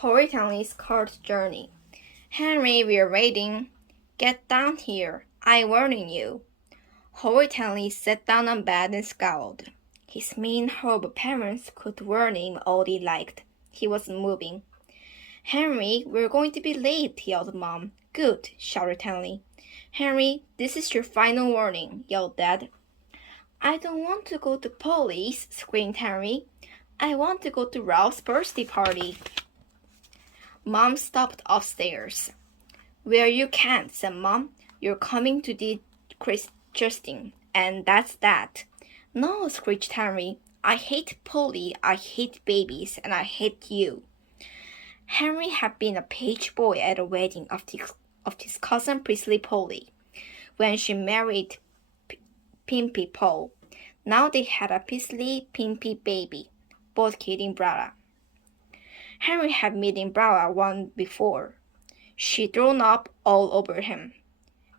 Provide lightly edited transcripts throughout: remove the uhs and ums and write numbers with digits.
Horrid Henry's court journey. Henry, we're waiting. Get down here. I'm warning you. Horrid Henry sat down on bed and scowled. His mean, horrible parents could warn him all they liked. He wasn't moving. Henry, we're going to be late, yelled Mom. Good, shouted Henry. Henry, this is your final warning, yelled Dad. I don't want to go to police, screamed Henry. I want to go to Ralph's birthday party. Mom stopped upstairs. Well, you can't, said Mom. You're coming to the Justin, and that's that. No, screeched Henry. I hate Polly, I hate babies, and I hate you. Henry had been a page boy at a wedding of his cousin Priestley Polly, when she married Pimpy Paul. Now they had a Priestley Pimpy baby, both kid in Brala. Henry had met in Brala once before. She'd thrown up all over him.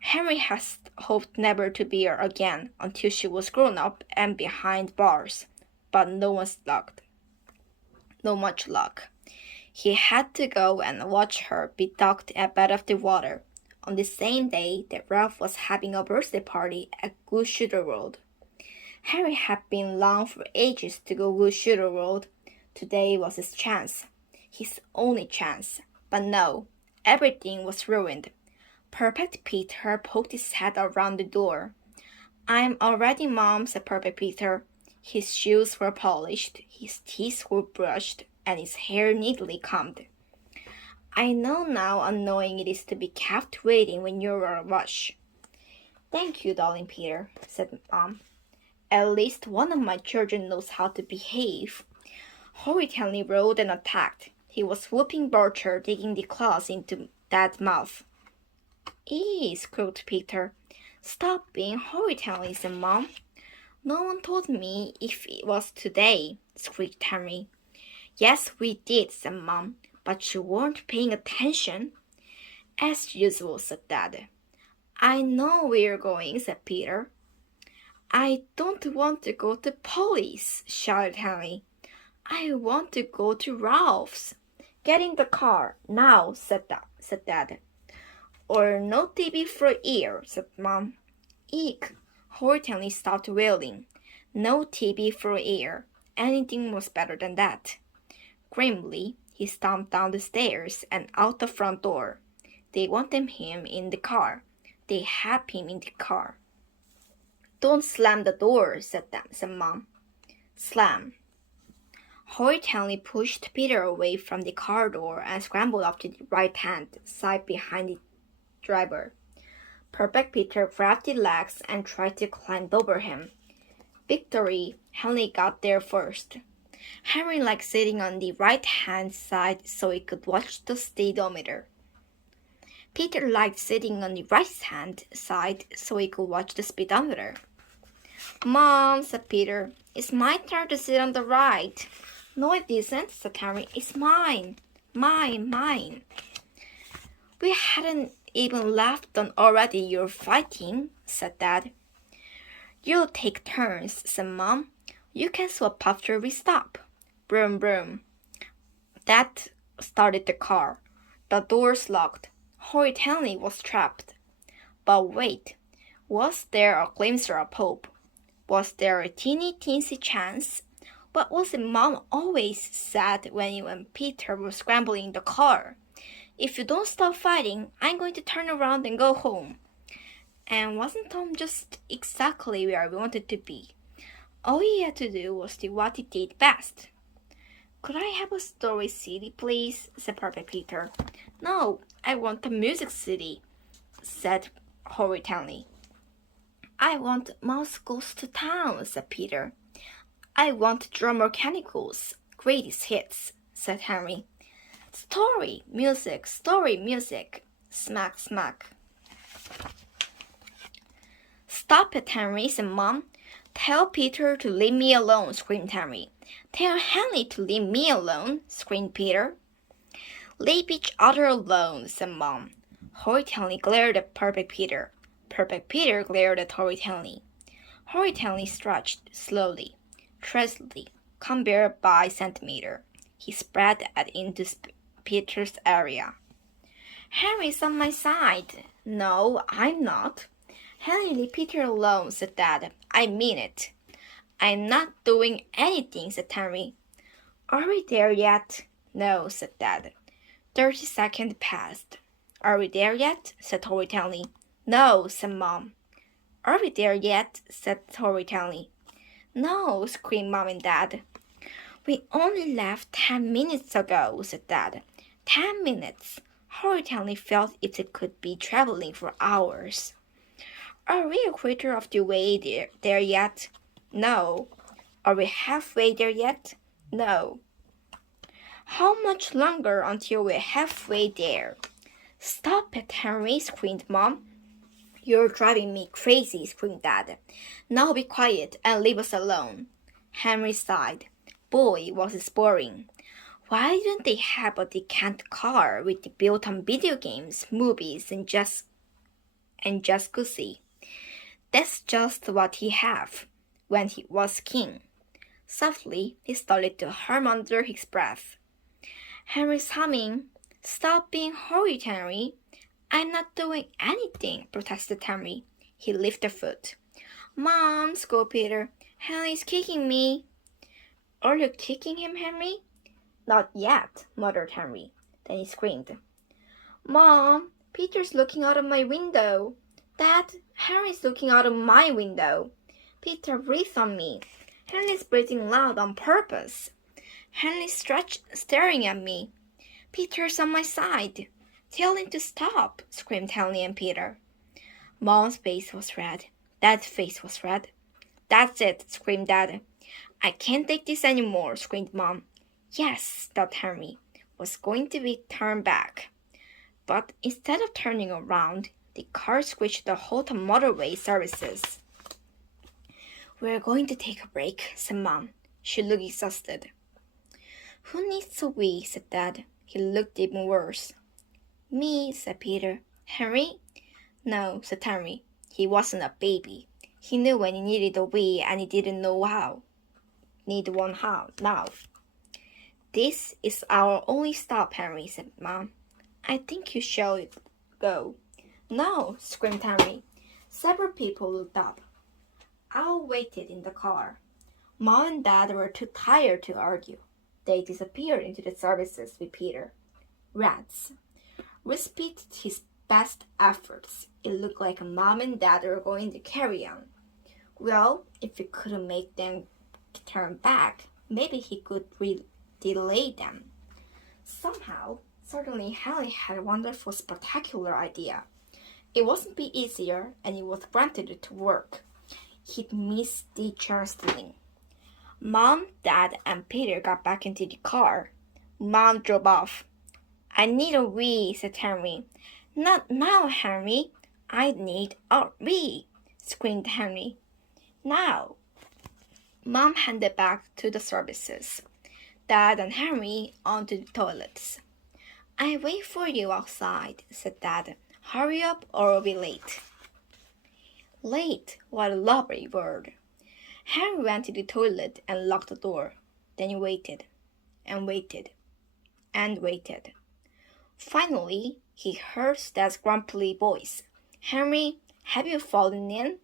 Henry had hoped never to be her again until she was grown up and behind bars, but no much luck. He had to go and watch her be ducked at bed of the water on the same day that Ralph was having a birthday party at Good Shooter World. Henry had been longing for ages to go Good Shooter World. Today was his chance, his only chance. But no, everything was ruined. Perfect Peter poked his head around the door. I'm all ready, Mom, said Perfect Peter. His shoes were polished, his teeth were brushed, and his hair neatly combed. I know how annoying it is to be kept waiting when you're a rush. Thank you, darling Peter, said Mom. At least one of my children knows how to behave. Horrid Henry rolled and attacked. He was whooping Butcher, digging the claws into Dad's mouth. Squeaked Peter. Stop being Horrid Henry, said Mom. No one told me if it was today, squeaked Henry. Yes, we did, said Mom, but you weren't paying attention. As usual, said Dad. I know where you're going, said Peter. I don't want to go to police, shouted Henry. I want to go to Ralph's. Get in the car, now, said Dad. Or no TV for ear, said Mom. Eek! Horrid Henry stopped wailing. No TV for ear. Anything was better than that. Grimly, he stomped down the stairs and out the front door. They wanted him in the car. They had him in the car. Don't slam the door, said Mom. Slam. Horrid Henry pushed Peter away from the car door and scrambled up to the right-hand side behind the driver. Perfect Peter grabbed the legs and tried to climb over him. Victory! Henry got there first. Henry liked sitting on the right-hand side so he could watch the speedometer. Peter liked sitting on the right-hand side so he could watch the speedometer. Mom, said Peter, it's my turn to sit on the right. No, it isn't, said Henry. It's mine. Mine. We hadn't even left on already. You're fighting, said Dad. You'll take turns, said Mom. You can swap after we stop. Broom, broom. Dad started the car. The doors locked. Horrid Henry was trapped. But wait, was there a glimpse of hope? Was there a teensy chance? What was it Mom always said when Peter was scrambling the car? If you don't stop fighting, I'm going to turn around and go home. And wasn't Tom just exactly where we wanted to be? All he had to do was do what he did best. Could I have a story city, please? Said Perfect Peter. No, I want a music city, said Horrid Henry. I want Mouse Goes to Town, said Peter. I want Drummer Chronicles, greatest hits, said Henry. Story, music, smack, smack. Stop it, Henry, said Mom. Tell Peter to leave me alone, screamed Henry. Tell Henry to leave me alone, screamed Peter. Leave each other alone, said Mom. Horrid Henry glared at Perfect Peter. Perfect Peter glared at Horrid Henry. Horrid Henry stretched slowly, treacly, come bare by centimeter. He spread out into Peter's area. Henry's on my side. No, I'm not. Henry, leave Peter alone, said Dad. I mean it. I'm not doing anything, said Henry. Are we there yet? No, said Dad. 30 seconds passed. Are we there yet? Said Horrid Henry. No, said Mom. Are we there yet? Said Horrid Henry. No, screamed Mom and Dad. We only left 10 minutes ago, said Dad. 10 minutes. Horrid Henry felt it could be traveling for hours. Are we a quarter of the way there yet? No. Are we halfway there yet? No. How much longer until we're halfway there? Stop it, Henry, screamed Mom. You're driving me crazy, screamed Dad. Now be quiet and leave us alone. Henry sighed. Boy, was it boring. Why don't they have a decant car with the built-on video games, movies, and jacuzzi? That's just what he had when he was king. Softly, he started to hum under his breath. Henry's humming. Stop being horrid, Henry. I'm not doing anything, protested Henry. He lifted a foot. Mom, scolded Peter. Henry's kicking me. Are you kicking him, Henry? Not yet, muttered Henry. Then he screamed. Mom, Peter's looking out of my window. Dad, Henry's looking out of my window. Peter breathed on me. Henry's breathing loud on purpose. Henry's staring at me. Peter's on my side. Tell him to stop, screamed Henry and Peter. Mom's face was red. Dad's face was red. That's it, screamed Dad. I can't take this anymore, screamed Mom. Yes, thought Henry, was going to be turned back. But instead of turning around, the car screeched the halt on motorway services. We're going to take a break, said Mom. She looked exhausted. Who needs a wee, said Dad. He looked even worse. Me, said Peter. Henry? No, said Henry. He wasn't a baby. He knew when he needed a wee and he didn't know how. Need one how now. This is our only stop, Henry, said Mom. I think you should go. No, screamed Henry. Several people looked up. Al waited in the car. Mom and Dad were too tired to argue. They disappeared into the services with Peter. Rats. Repeated his best efforts. It looked like Mom and Dad were going to carry on. Well, if he couldn't make them turn back, maybe he could delay them. Somehow, certainly Henry had a wonderful, spectacular idea. It wasn't be easier, and it was granted it to work. He'd miss the chair stealing. Mom, Dad, and Peter got back into the car. Mom drove off. I need a wee, said Henry. Not now, Henry. I need a wee, screamed Henry. Now. Mom handed back to the services. Dad and Henry onto the toilets. I wait for you outside, said Dad. Hurry up or we'll be late. Late, what a lovely word. Henry went to the toilet and locked the door. Then he waited, and waited, and waited. Finally, he heard Dad's grumpy voice. Henry, have you fallen in?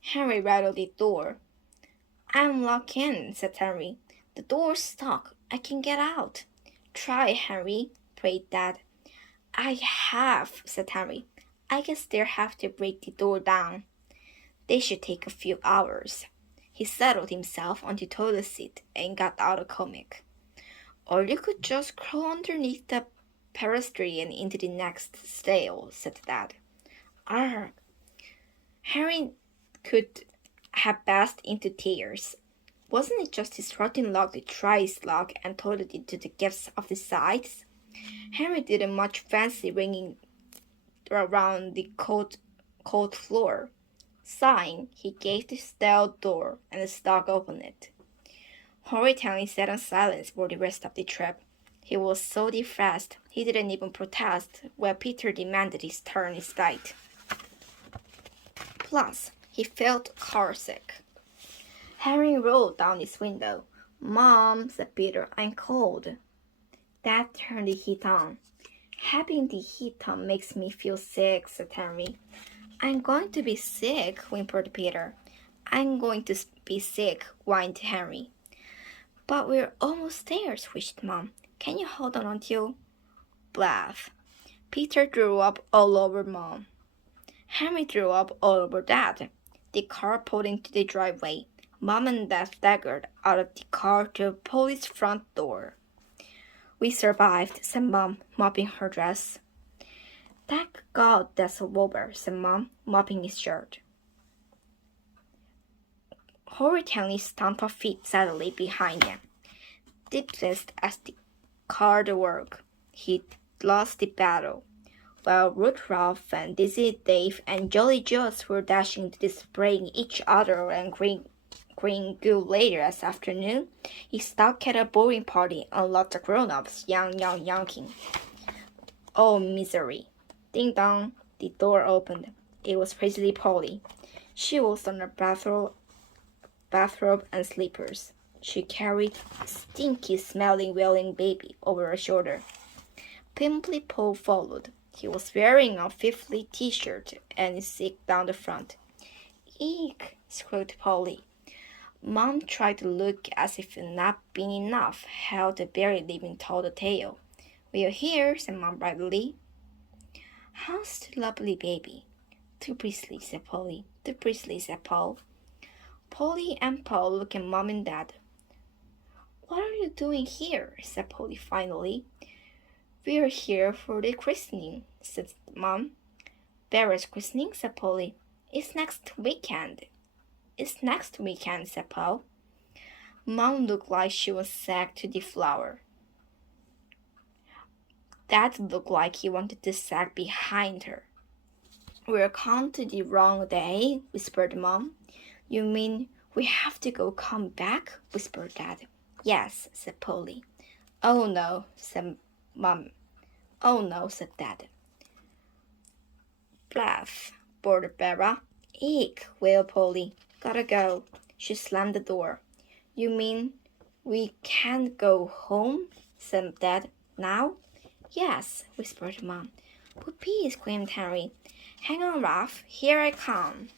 Henry rattled the door. I'm locked in, said Henry. The door's stuck. I can get out. Try, Henry, prayed Dad. I have, said Henry. I guess they'll have to break the door down. They should take a few hours. He settled himself on the toilet seat and got out a comic. Or you could just crawl underneath the pedestrian into the next stall, said Dad. Arg! Henry could have burst into tears. Wasn't it just his rotten luck to try his luck and toilet into the gifts of the sides? Henry didn't much fancy ringing around the cold floor. Sighing, he gave the stall door and the stock opened it. Horrid Henry sat in silence for the rest of the trip. He was so depressed he didn't even protest when Peter demanded his turn in sight. Plus, he felt carsick. Henry rolled down his window. Mom, said Peter, I'm cold. Dad turned the heat on. Having the heat on makes me feel sick, said Henry. I'm going to be sick, whimpered Peter. I'm going to be sick, whined Henry. But we're almost there, squished Mom. Can you hold on until... Bluff. Peter threw up all over Mom. Henry threw up all over Dad. The car pulled into the driveway. Mom and Dad staggered out of the car to the police front door. We survived, said Mom, mopping her dress. Thank God that's over, said Mom, mopping his shirt. Horrid Henry stomped her feet sadly behind them. Deepest as the car to work, he lost the battle, while Ruth Ralph and Dizzy Dave and Jolly Jules were dashing to dispraying each other and green goo later this afternoon. He stuck at a bowling party and lots of grown-ups yonking. Oh, misery. Ding dong, the door opened. It was Paisley Polly. She was on a bathrobe and slippers. She carried a stinky-smelling wailing baby over her shoulder. Pimply Paul followed. He was wearing a fifthly t-shirt and sick down the front. Eek, squeaked Polly. Mom tried to look as if it not been enough, how the berry leaving told the tale. We're here, said Mom brightly. How's the lovely baby? Too bristly, said Polly. Too bristly, said Paul. Polly and Paul looked at Mom and Dad. What are you doing here? Said Polly finally. We're here for the christening, said Mom. Bear's christening, said Polly. It's next weekend. It's next weekend, said Paul. Mom looked like she was sacked to the floor. Dad looked like he wanted to sag behind her. We're come to the wrong day, whispered Mom. You mean we have to come back? Whispered Dad. Yes, said Polly. Oh no, said Mom. Oh no, said Dad. Bluff, bored Bera. Eek, wailed Polly. Gotta go. She slammed the door. You mean we can't go home? Said Dad. Now? Yes, whispered Mom. Whoopee, screamed Henry. Hang on, Ralph. Here I come.